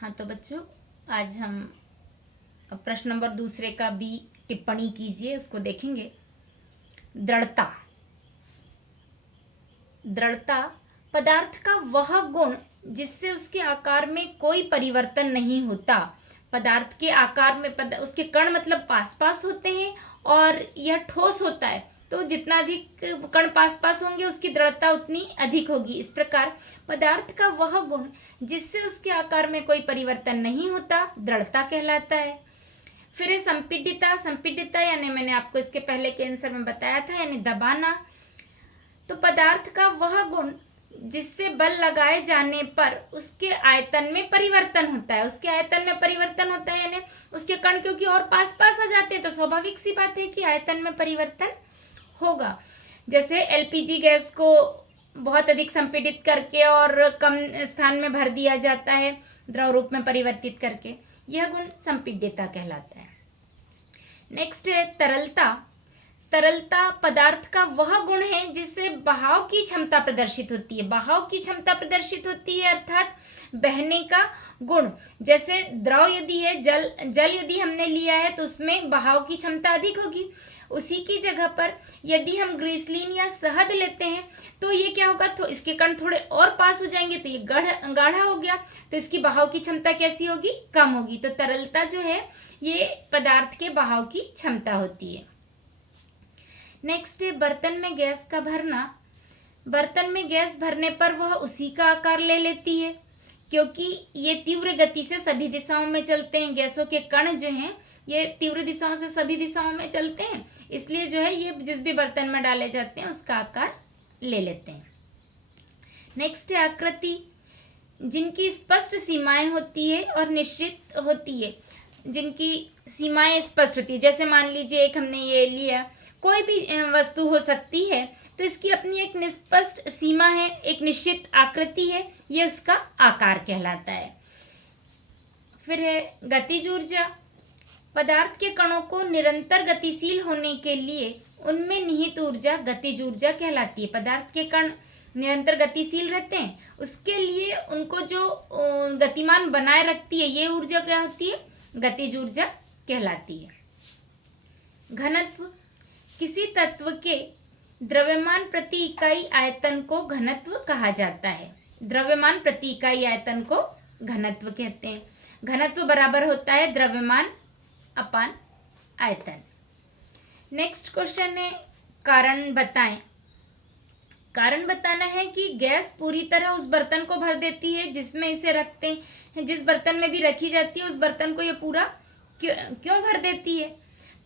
हाँ तो बच्चों, आज हम प्रश्न नंबर दूसरे का बी टिप्पणी कीजिए, उसको देखेंगे। दृढ़ता। दृढ़ता पदार्थ का वह गुण जिससे उसके आकार में कोई परिवर्तन नहीं होता। पदार्थ के आकार में उसके कण मतलब पास पास होते हैं और यह ठोस होता है, तो जितना अधिक कण पास पास होंगे उसकी दृढ़ता उतनी अधिक होगी। इस प्रकार पदार्थ का वह गुण जिससे उसके आकार में कोई परिवर्तन नहीं होता दृढ़ता कहलाता है। फिर है संपीडिता। संपीडिता यानी मैंने आपको इसके पहले के आंसर में बताया था, यानी दबाना। तो पदार्थ का वह गुण जिससे बल लगाए जाने पर उसके आयतन में परिवर्तन होता है। उसके आयतन में परिवर्तन होता है यानी उसके कण क्योंकि और पास पास आ जाते हैं, तो स्वाभाविक सी बात है कि आयतन में परिवर्तन होगा। जैसे एलपीजी गैस को बहुत अधिक संपीडित करके और कम स्थान में भर दिया जाता है, द्रव रूप में परिवर्तित करके, यह गुण संपीड्यता कहलाता है। नेक्स्ट है तरलता। तरलता पदार्थ का वह गुण है जिससे बहाव की क्षमता प्रदर्शित होती है। बहाव की क्षमता प्रदर्शित होती है अर्थात बहने का गुण। जैसे द्रव यदि है, जल यदि हमने लिया है तो उसमें बहाव की क्षमता अधिक होगी। उसी की जगह पर यदि हम ग्लिसरीन या शहद लेते हैं तो ये क्या होगा, तो इसके कण थोड़े और पास हो जाएंगे, तो ये गाढ़ा हो गया, तो इसकी बहाव की क्षमता कैसी होगी, कम होगी। तो तरलता जो है ये पदार्थ के बहाव की क्षमता होती है। नेक्स्ट है बर्तन में गैस का भरना। बर्तन में गैस भरने पर वह उसी का आकार ले लेती है, क्योंकि ये तीव्र गति से सभी दिशाओं में चलते हैं। गैसों के कण जो हैं ये तीव्र दिशाओं से सभी दिशाओं में चलते हैं, इसलिए जो है ये जिस भी बर्तन में डाले जाते हैं उसका आकार ले लेते हैं। नेक्स्ट है आकृति। जिनकी स्पष्ट सीमाएं होती है और निश्चित होती है। जिनकी सीमाएं स्पष्ट होती है, जैसे मान लीजिए एक हमने ये लिया, कोई भी वस्तु हो सकती है, तो इसकी अपनी एक निष्पष्ट सीमा है, एक निश्चित आकृति है, ये उसका आकार कहलाता है। फिर है गतिज ऊर्जा। पदार्थ के कणों को निरंतर गतिशील होने के लिए उनमें निहित ऊर्जा गतिज ऊर्जा कहलाती है। पदार्थ के कण निरंतर गतिशील रहते हैं, उसके लिए उनको जो गतिमान बनाए रखती है ये ऊर्जा क्या होती है, गतिज ऊर्जा कहलाती है। घनत्व। किसी तत्व के द्रव्यमान प्रति इकाई आयतन को घनत्व कहा जाता है। द्रव्यमान प्रति इकाई आयतन को घनत्व कहते हैं। घनत्व बराबर होता है द्रव्यमान अपान आयतन। नेक्स्ट क्वेश्चन है कारण बताएं। कारण बताना है कि गैस पूरी तरह उस बर्तन को भर देती है जिसमें इसे रखते हैं। जिस बर्तन में भी रखी जाती है उस बर्तन को ये पूरा क्यों भर देती है,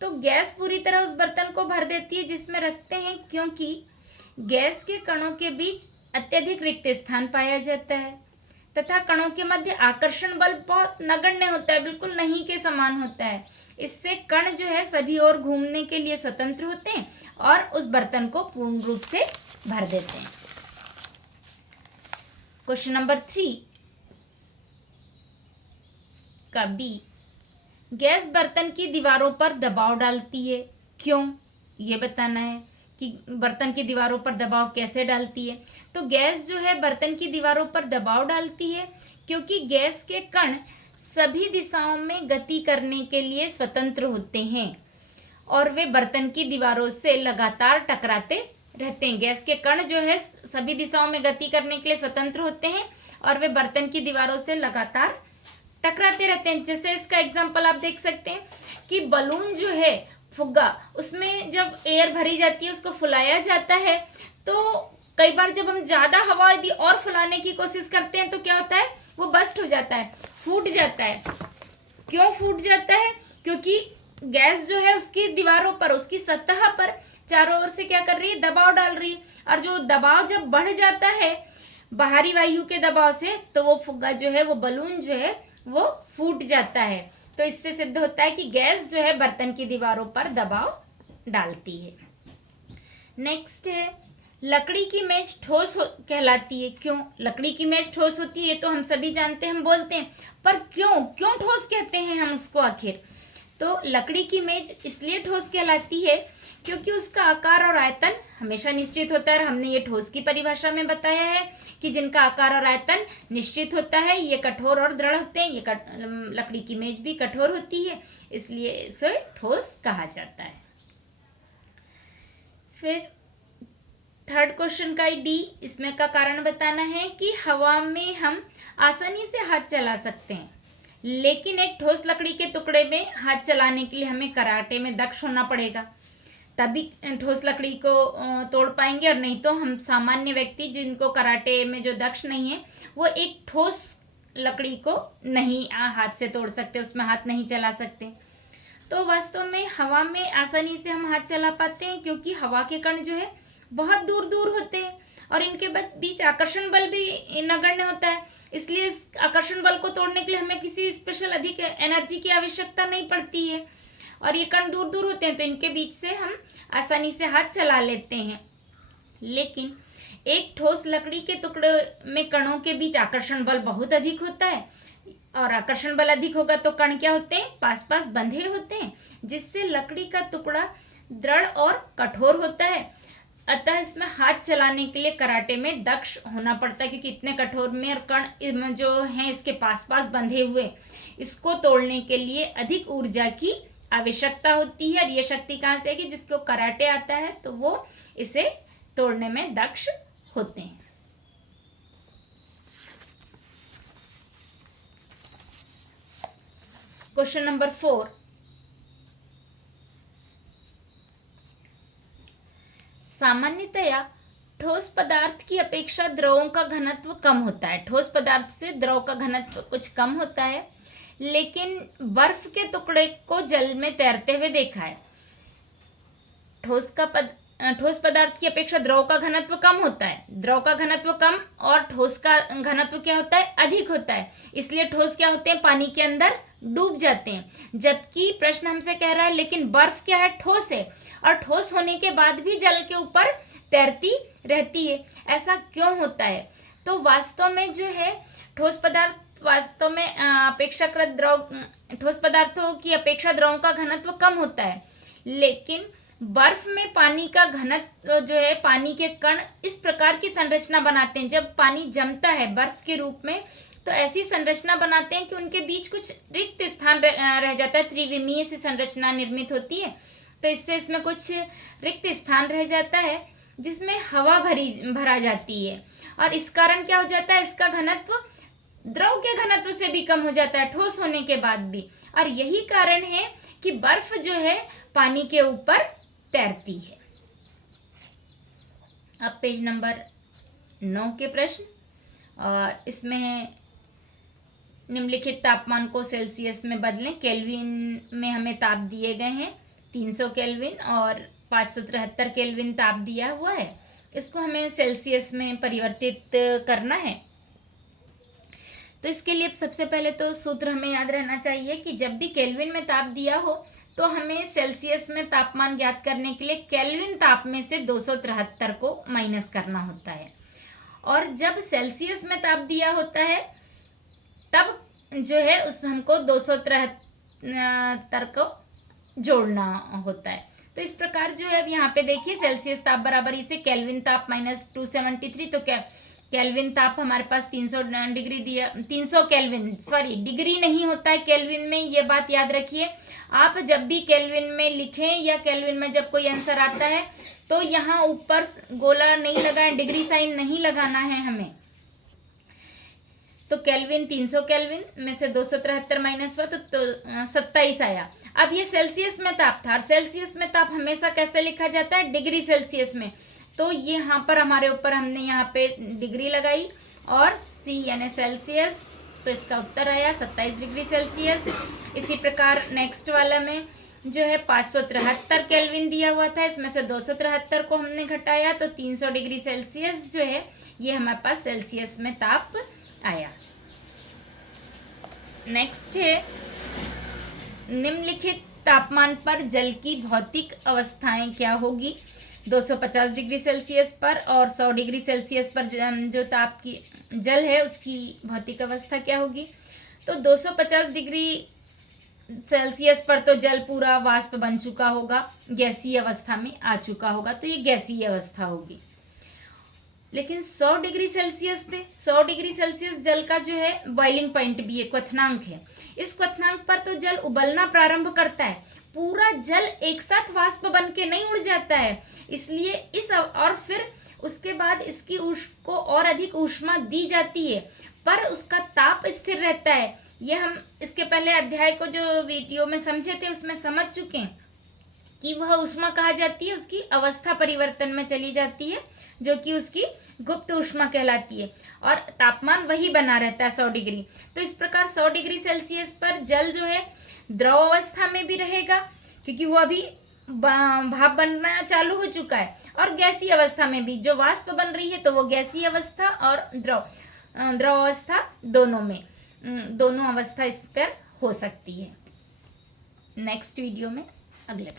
तो गैस पूरी तरह उस बर्तन को भर देती है जिसमें रखते हैं, क्योंकि गैस के कणों के बीच अत्यधिक रिक्त स्थान पाया जाता है तथा कणों के मध्य आकर्षण बल बहुत नगण्य होता है, बिल्कुल नहीं के समान होता है। इससे कण जो है सभी ओर घूमने के लिए स्वतंत्र होते हैं और उस बर्तन को पूर्ण रूप से भर देते हैं। क्वेश्चन नंबर 3 का बी। गैस बर्तन की दीवारों पर दबाव डालती है, क्यों, ये बताना है कि बर्तन की दीवारों पर दबाव कैसे डालती है। तो गैस जो है बर्तन की दीवारों पर दबाव डालती है क्योंकि गैस के कण सभी दिशाओं में गति करने के लिए स्वतंत्र होते हैं और वे बर्तन की दीवारों से लगातार टकराते रहते हैं। गैस के कण जो है सभी दिशाओं में गति करने के लिए स्वतंत्र होते हैं और वे बर्तन की दीवारों से लगातार टकराते रहते हैं। जैसे इसका एग्जाम्पल आप देख सकते हैं कि बलून जो है, फुग्गा, उसमें जब एयर भरी जाती है उसको फुलाया जाता है, तो कई बार जब हम ज़्यादा हवा यदि और फुलाने की कोशिश करते हैं तो क्या होता है, वो बस्ट हो जाता है, फूट जाता है। क्यों फूट जाता है, क्योंकि गैस जो है उसकी दीवारों पर, उसकी सतह पर चारों ओर से क्या कर रही है, दबाव डाल रही है, और जो दबाव जब बढ़ जाता है बाहरी वायु के दबाव से, तो वो फुग्गा जो है, वो बलून जो है वो फूट जाता है। तो इससे सिद्ध होता है कि गैस जो है बर्तन की दीवारों पर दबाव डालती है। नेक्स्ट है लकड़ी की मेज ठोस कहलाती है, क्यों। लकड़ी की मेज ठोस होती है ये तो हम सभी जानते हैं, हम बोलते हैं, पर क्यों ठोस कहते हैं हम उसको आखिर। तो लकड़ी की मेज इसलिए ठोस कहलाती है क्योंकि उसका आकार और आयतन हमेशा निश्चित होता है। और हमने ये ठोस की परिभाषा में बताया है कि जिनका आकार और आयतन निश्चित होता है ये कठोर और दृढ़ होते हैं। ये लकड़ी की मेज भी कठोर होती है, इसलिए इसे ठोस कहा जाता है। फिर थर्ड क्वेश्चन का डी, इसमें का कारण बताना है कि हवा में हम आसानी से हाथ चला सकते हैं, लेकिन एक ठोस लकड़ी के टुकड़े में हाथ चलाने के लिए हमें कराटे में दक्ष होना पड़ेगा, तभी ठोस लकड़ी को तोड़ पाएंगे। और नहीं तो हम सामान्य व्यक्ति जिनको कराटे में जो दक्ष नहीं है वो एक ठोस लकड़ी को नहीं हाथ से तोड़ सकते, उसमें हाथ नहीं चला सकते। तो वास्तव में हवा में आसानी से हम हाथ चला पाते हैं, क्योंकि हवा के कण जो है बहुत दूर दूर होते हैं और इनके बीच आकर्षण बल भी नगण्य होता है। इसलिए इस आकर्षण बल को तोड़ने के लिए हमें किसी स्पेशल अधिक एनर्जी की आवश्यकता नहीं पड़ती है, और ये कण दूर दूर होते हैं तो इनके बीच से हम आसानी से हाथ चला लेते हैं। लेकिन एक ठोस लकड़ी के टुकड़े में कणों के बीच आकर्षण बल बहुत अधिक होता है, और आकर्षण बल अधिक होगा तो कण क्या होते हैं, पास पास बंधे होते हैं, जिससे लकड़ी का टुकड़ा दृढ़ और कठोर होता है। अतः इसमें हाथ चलाने के लिए कराटे में दक्ष होना पड़ता है, क्योंकि इतने कठोर में और कण जो हैं इसके पास पास बंधे हुए, इसको तोड़ने के लिए अधिक ऊर्जा की आवश्यकता होती है। और ये शक्ति कहाँ से है कि जिसको कराटे आता है तो वो इसे तोड़ने में दक्ष होते हैं। क्वेश्चन नंबर 4, सामान्यतया ठोस पदार्थ की अपेक्षा द्रवों का घनत्व कम होता है। ठोस पदार्थ से द्रव का घनत्व कुछ कम होता है, लेकिन बर्फ के टुकड़े को जल में तैरते हुए देखा है। ठोस पदार्थ की अपेक्षा द्रव का घनत्व कम होता है, द्रव का घनत्व कम और ठोस का घनत्व क्या होता है, अधिक होता है। इसलिए ठोस क्या होते हैं, पानी के अंदर डूब जाते हैं। जबकि प्रश्न हमसे कह रहा है लेकिन बर्फ क्या है, ठोस है, और ठोस होने के बाद भी जल के ऊपर तैरती रहती है। ऐसा क्यों होता है? तो वास्तव में जो है ठोस पदार्थ वास्तव में अपेक्षाकृत द्रव, ठोस पदार्थों की अपेक्षा द्रवों का घनत्व कम होता है, लेकिन बर्फ में पानी का घनत्व जो है, पानी के कण इस प्रकार की संरचना बनाते हैं, जब पानी जमता है बर्फ के रूप में तो ऐसी संरचना बनाते हैं कि उनके बीच कुछ रिक्त स्थान रह जाता है। त्रिविमीय से संरचना निर्मित होती है, तो इससे इसमें कुछ रिक्त स्थान रह जाता है जिसमें हवा भरा जाती है, और इस कारण क्या हो जाता है, इसका घनत्व द्रव के घनत्व से भी कम हो जाता है ठोस होने के बाद भी। और यही कारण है कि बर्फ जो है पानी के ऊपर तैरती है। अब पेज नंबर 9 के प्रश्न, और इसमें निम्नलिखित तापमान को सेल्सियस में बदलें। केल्विन में हमें ताप दिए गए हैं 300 केल्विन और 573 केल्विन ताप दिया हुआ है, इसको हमें सेल्सियस में परिवर्तित करना है। तो इसके लिए सबसे पहले तो सूत्र हमें याद रहना चाहिए कि जब भी केल्विन में ताप दिया हो तो हमें सेल्सियस में तापमान ज्ञात करने के लिए केल्विन ताप में से 273 को माइनस करना होता है, और जब सेल्सियस में ताप दिया होता है तब जो है उसमें हमको 273 को जोड़ना होता है। तो इस प्रकार जो है अब यहाँ पे देखिए सेल्सियस ताप बराबर इसे केल्विन ताप माइनस 273, तो क्या केल्विन ताप हमारे पास 300 डिग्री दिया, 300 केल्विन, सॉरी डिग्री नहीं होता है केल्विन में, ये बात याद रखिए। आप जब भी केल्विन में लिखें या केल्विन में जब कोई आंसर आता है तो यहाँ ऊपर गोला नहीं लगाएं, डिग्री साइन नहीं लगाना है हमें। तो केल्विन 300 केल्विन में से 273 माइनस हुआ तो 27 आया। अब ये सेल्सियस में ताप था, और सेल्सियस में ताप हमेशा कैसे लिखा जाता है, डिग्री सेल्सियस में। तो ये यहाँ पर हमारे ऊपर हमने यहाँ पे डिग्री लगाई और सी यानी सेल्सियस, तो इसका उत्तर आया 27 डिग्री सेल्सियस। इसी प्रकार नेक्स्ट वाला में जो है 573 केल्विन दिया हुआ था, इसमें से 273 को हमने घटाया तो 300 डिग्री सेल्सियस जो है ये हमारे पास सेल्सियस में ताप आया। नेक्स्ट है निम्नलिखित तापमान पर जल की भौतिक अवस्थाएं क्या होगी। 250 डिग्री सेल्सियस पर और 100 डिग्री सेल्सियस पर जो ताप की जल है उसकी भौतिक अवस्था क्या होगी। तो 250 डिग्री सेल्सियस पर तो जल पूरा वाष्प बन चुका होगा, गैसीय अवस्था में आ चुका होगा, तो ये गैसीय अवस्था होगी। लेकिन 100 डिग्री सेल्सियस पे, 100 डिग्री सेल्सियस जल का जो है बॉइलिंग पॉइंट भी है, क्वथनांक है। इस क्वथनांक पर तो जल उबलना प्रारंभ करता है, पूरा जल एक साथ वाष्प बन के नहीं उड़ जाता है, इसलिए और फिर उसके बाद इसकी को और अधिक ऊष्मा दी जाती है, पर उसका ताप स्थिर रहता है। ये हम इसके पहले अध्याय को जो वीडियो में समझे थे उसमें समझ चुके हैं कि वह ऊष्मा कहा जाती है, उसकी अवस्था परिवर्तन में चली जाती है, जो कि उसकी गुप्त ऊष्मा कहलाती है, और तापमान वही बना रहता है 100 डिग्री। तो इस प्रकार 100 डिग्री सेल्सियस पर जल जो है द्रव अवस्था में भी रहेगा, क्योंकि वो अभी भाप बनना चालू हो चुका है, और गैसीय अवस्था में भी जो वाष्प बन रही है तो वो गैसीय अवस्था और द्रव अवस्था दोनों में, दोनों अवस्था इस पर हो सकती है। नेक्स्ट वीडियो में अगले